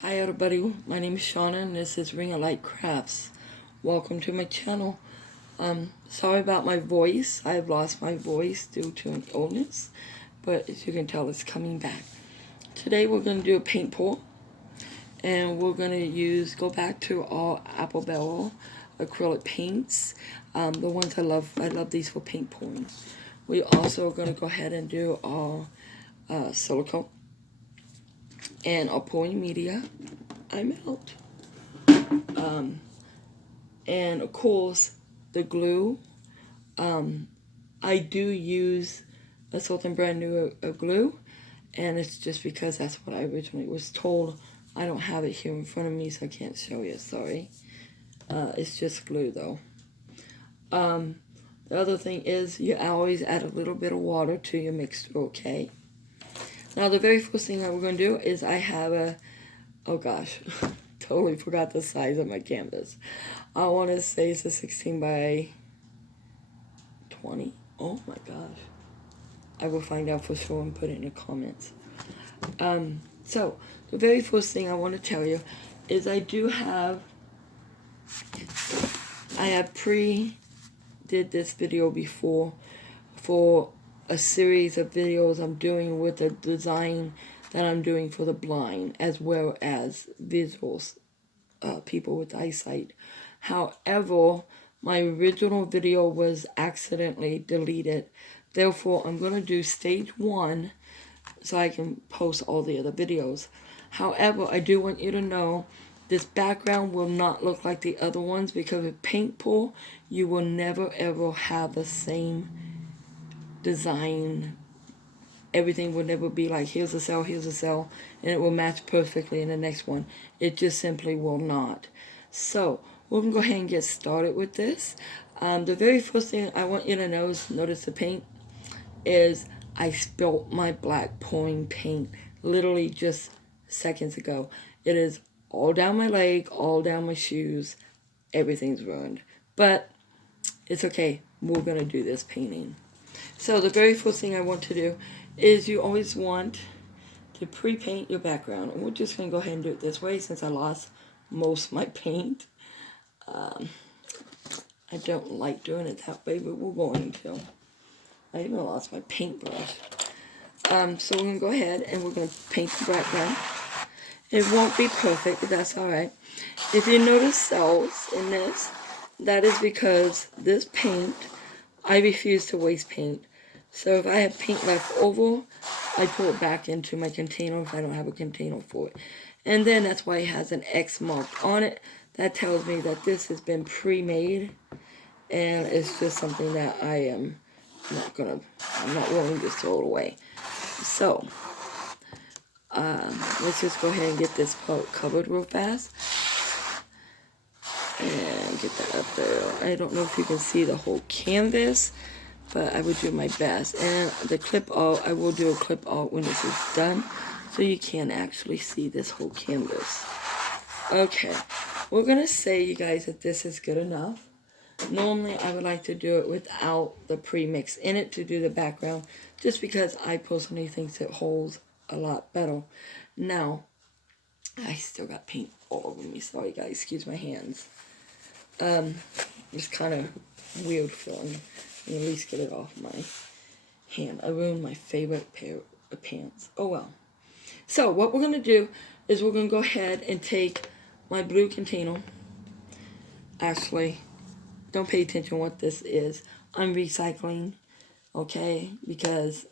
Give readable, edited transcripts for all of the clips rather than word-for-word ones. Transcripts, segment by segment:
Hi everybody, my name is Shauna and this is Ring of Light Crafts. Welcome to my channel. Sorry about my voice. I've lost my voice due to an illness, but as you can tell, it's coming back. Today we're going to do a paint pour, and we're going to go back to our Apple Barrel acrylic paints. The ones I love these for paint pouring. We also are going to go ahead and do our silicone and our pouring media. I'm out. And of course, the glue. I do use a Sultan brand new glue, and it's just because that's what I originally was told. I don't have it here in front of me, so I can't show you. Sorry. It's just glue, though. The other thing is you always add a little bit of water to your mixture, okay? Now, the very first thing that we're going to do is I have a... Oh, gosh. Totally forgot the size of my canvas. I want to say it's a 16 by 20. Oh my gosh. I will find out for sure and put it in the comments. So, the very first thing I want to tell you is I have did this video before for a series of videos I'm doing with a design that I'm doing for the blind as well as visuals, people with eyesight. However, my original video was accidentally deleted. Therefore, I'm going to do stage 1 so I can post all the other videos. However, I do want you to know this background will not look like the other ones because with paint pour, you will never ever have the same design. Everything will never be like here's a cell, and it will match perfectly in the next one. It just simply will not. So we're going to go ahead and get started with this. The very first thing I want you to notice the paint, is I spilt my black pouring paint literally just seconds ago. It is all down my leg, all down my shoes. Everything's ruined. But it's okay. We're going to do this painting. So the very first thing I want to do is you always want to pre-paint your background. And we're just going to go ahead and do it this way since I lost most of my paint. I don't like doing it that way, but we're going to. I even lost my paintbrush. So we're going to go ahead and we're going to paint the background. It won't be perfect, but that's alright. If you notice cells in this, that is because this paint, I refuse to waste paint. So if I have paint left over, I pull it back into my container if I don't have a container for it. And then that's why it has an X mark on it. That tells me that this has been pre-made, and it's just something that I'm not willing to throw it away. So, let's just go ahead and get this part covered real fast. And get that up there. I don't know if you can see the whole canvas, but I would do my best. And the clip art, I will do a clip art when this is done, so you can actually see this whole canvas. Okay, we're going to say, you guys, that this is good enough. Normally, I would like to do it without the premix in it to do the background, just because I personally think it holds a lot better. Now, I still got paint all over me. Sorry, guys. Excuse my hands. It's kind of weird feeling. At least get it off my hand. I ruined my favorite pair of pants. Oh, well. So, what we're going to do is we're going to go ahead and take my blue container. Actually, don't pay attention to what this is. I'm recycling, okay? Because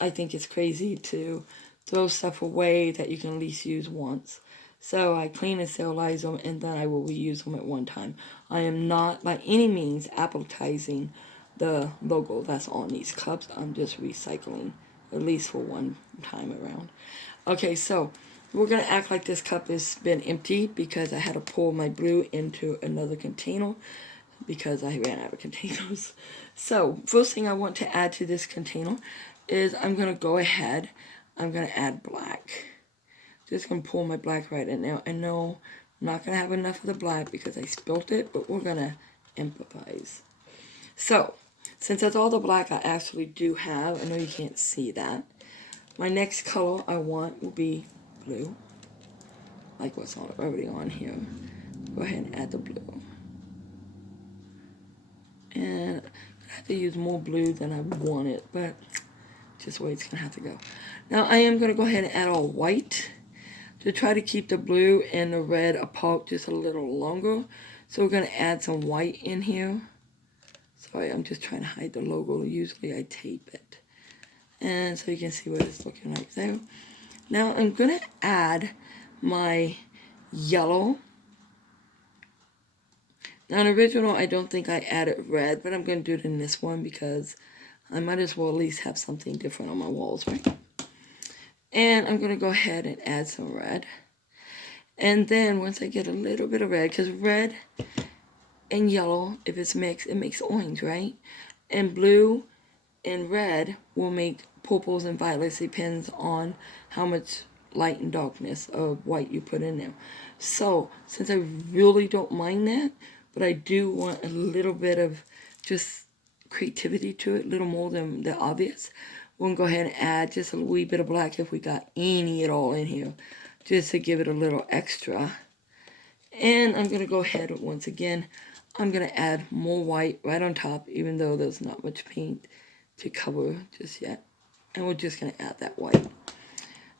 I think it's crazy to throw stuff away that you can at least use once. So I clean and sterilize them, and then I will reuse them at one time. I am not by any means appetizing the logo that's on these cups. I'm just recycling, at least for one time around. Okay, so we're going to act like this cup has been empty because I had to pour my blue into another container because I ran out of containers. So, first thing I want to add to this container is I'm going to go ahead, I'm going to add black. Just going to pour my black right in there. And no, I'm not going to have enough of the black because I spilt it, but we're going to improvise. So, since that's all the black I actually do have, I know you can't see that. My next color I want will be blue. like what's already on here. Go ahead and add the blue. And I have to use more blue than I wanted, but just the way it's going to have to go. Now I am going to go ahead and add all white to try to keep the blue and the red apart just a little longer. So we're going to add some white in here. Sorry, I'm just trying to hide the logo. Usually I tape it. And so you can see what it's looking like there. Now I'm going to add my yellow. Now in the original, I don't think I added red, but I'm going to do it in this one because I might as well at least have something different on my walls, right? And I'm going to go ahead and add some red. And then once I get a little bit of red, because red and yellow, if it's mixed, it makes orange, right? And blue and red will make purples and violets, depends on how much light and darkness of white you put in there. So since I really don't mind that, but I do want a little bit of just creativity to it, a little more than the obvious, we're going to go ahead and add just a wee bit of black if we got any at all in here, just to give it a little extra. And I'm going to go ahead once again, I'm going to add more white right on top, even though there's not much paint to cover just yet. And we're just going to add that white.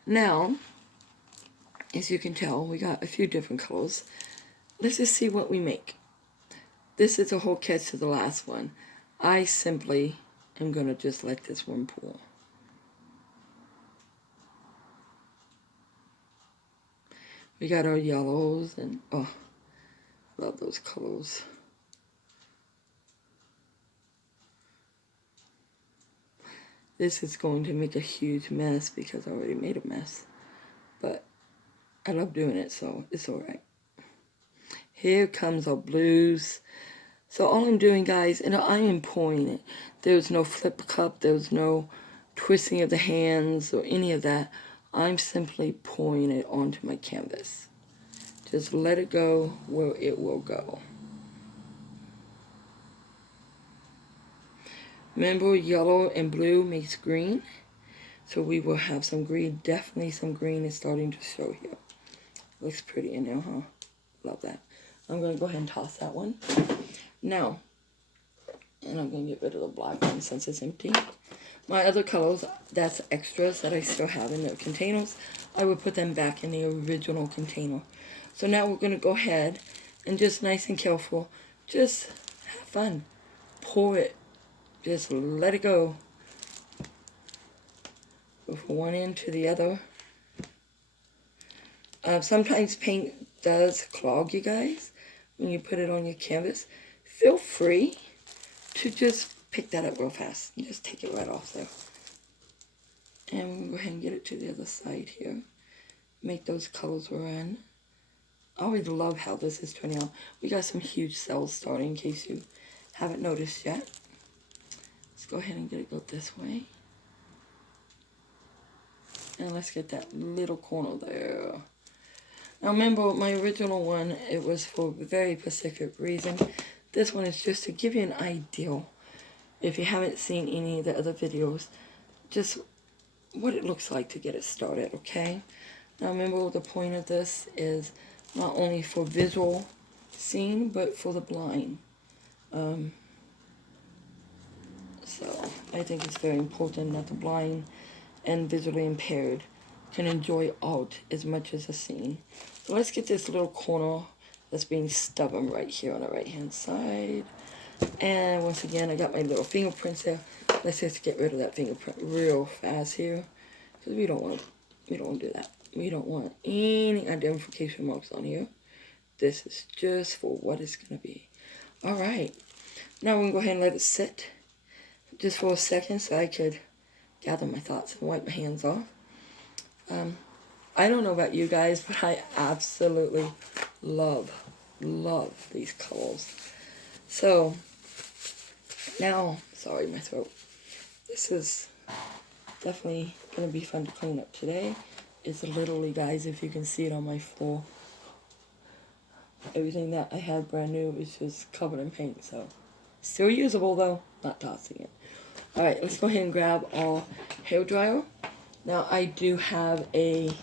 Now, as you can tell, we got a few different colors. Let's just see what we make. This is a whole catch to the last one. I simply am going to just let this one pour. We got our yellows and, oh, love those colors. This is going to make a huge mess because I already made a mess. But I love doing it, so it's alright. Here comes our blues. So all I'm doing, guys, and I am pouring it. There's no flip cup, there's no twisting of the hands or any of that. I'm simply pouring it onto my canvas. Just let it go where it will go. Remember, yellow and blue makes green. So we will have some green. Definitely some green is starting to show here. Looks pretty in there, huh? Love that. I'm going to go ahead and toss that one. Now, and I'm going to get rid of the black one since it's empty. My other colors, that's extras that I still have in the containers. I would put them back in the original container. So now we're going to go ahead and just nice and careful, just have fun. Pour it. Just let it go. Go from one end to the other. Sometimes paint does clog, you guys, when you put it on your canvas. Feel free to just pick that up real fast. Just take it right off there. And we're going to go ahead and get it to the other side here. Make those colors run. I always love how this is turning out. We got some huge cells starting in case you haven't noticed yet. Let's go ahead and get it go this way. And let's get that little corner there. Now remember, my original one, it was for a very specific reason. This one is just to give you an idea, if you haven't seen any of the other videos, just what it looks like to get it started, okay? Now remember, the point of this is not only for visual seeing, but for the blind. So I think it's very important that the blind and visually impaired can enjoy art as much as a scene. So let's get this little corner that's being stubborn right here on the right hand side. And once again, I got my little fingerprints there. Let's just get rid of that fingerprint real fast here, because we don't want to do that. We don't want any identification marks on here. This is just for what it's going to be. Alright, now we're going to go ahead and let it sit just for a second so I could gather my thoughts and wipe my hands off. I don't know about you guys, but I absolutely love these colors. So now, sorry, my throat. This is definitely going to be fun to clean up today. It's literally, guys, if you can see it on my floor, everything that I had brand new is just covered in paint. So still usable though, not tossing it. Alright, let's go ahead and grab our hair dryer. Now I do have a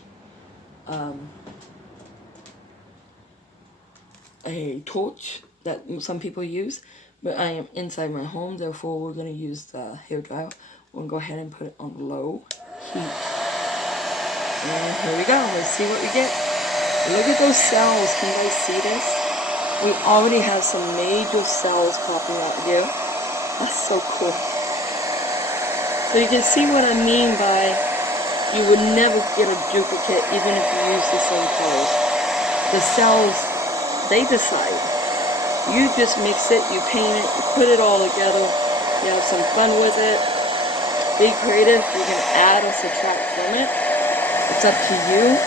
a torch that some people use, but I am inside my home, therefore we're going to use the hairdryer. We're going to go ahead and put it on low heat. And here we go. Let's see what we get. Look at those cells. Can you guys see this? We already have some major cells popping out here. That's so cool. So you can see what I mean by you would never get a duplicate even if you use the same colors. The cells, they decide. You just mix it, you paint it, you put it all together, you have some fun with it. Be creative. You can add or subtract from it. It's up to you.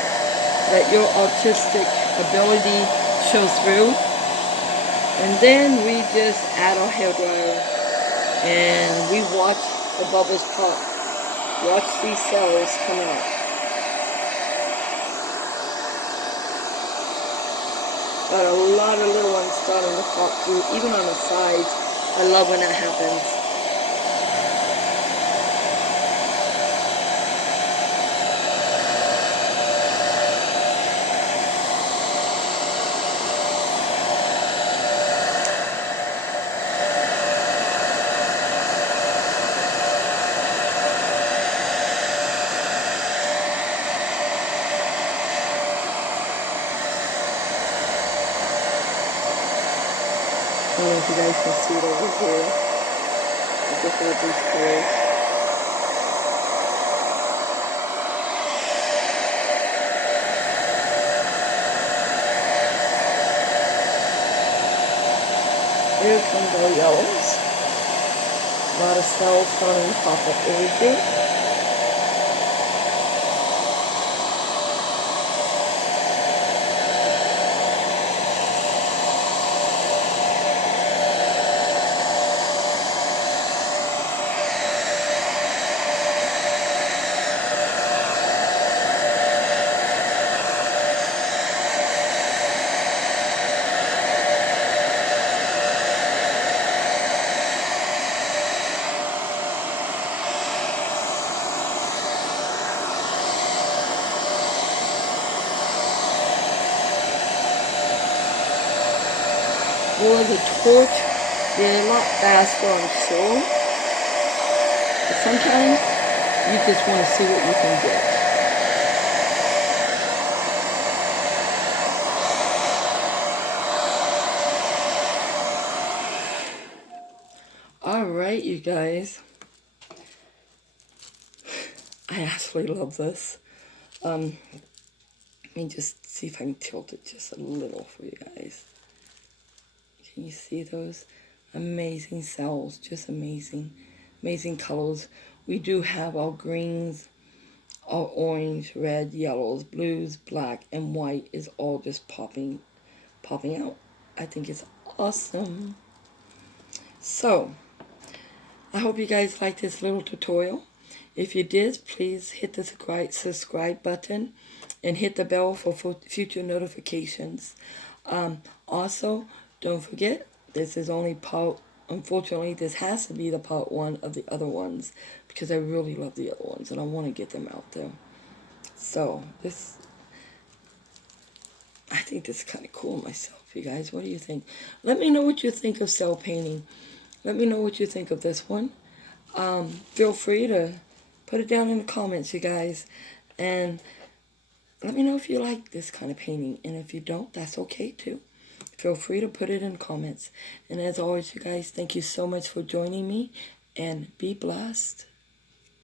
Let your artistic ability show through. And then we just add our hairdryer and we watch the bubbles pop. Watch these cells come out. Got a lot of little ones starting to pop through, even on the sides. I love when that happens. I don't know if you guys can see it over here. I just love these colors. Here comes our yellows. A lot of cells starting to pop up over here. Or the torch, they're a lot faster, I'm sure. But sometimes you just want to see what you can get. Alright, you guys. I absolutely love this. Let me just see if I can tilt it just a little for you guys. Can you see those amazing cells? Just amazing. Amazing colors. We do have our greens, our orange, red, yellows, blues, black, and white is all just popping out. I think it's awesome. So, I hope you guys liked this little tutorial. If you did, please hit the subscribe button and hit the bell for future notifications. Also, don't forget, this is only unfortunately, this has to be the part 1 of the other ones because I really love the other ones and I want to get them out there. So, I think this is kind of cool myself, you guys. What do you think? Let me know what you think of cell painting. Let me know what you think of this one. Feel free to put it down in the comments, you guys. And let me know if you like this kind of painting. And if you don't, that's okay too. Feel free to put it in the comments. And as always, you guys, thank you so much for joining me. And be blessed.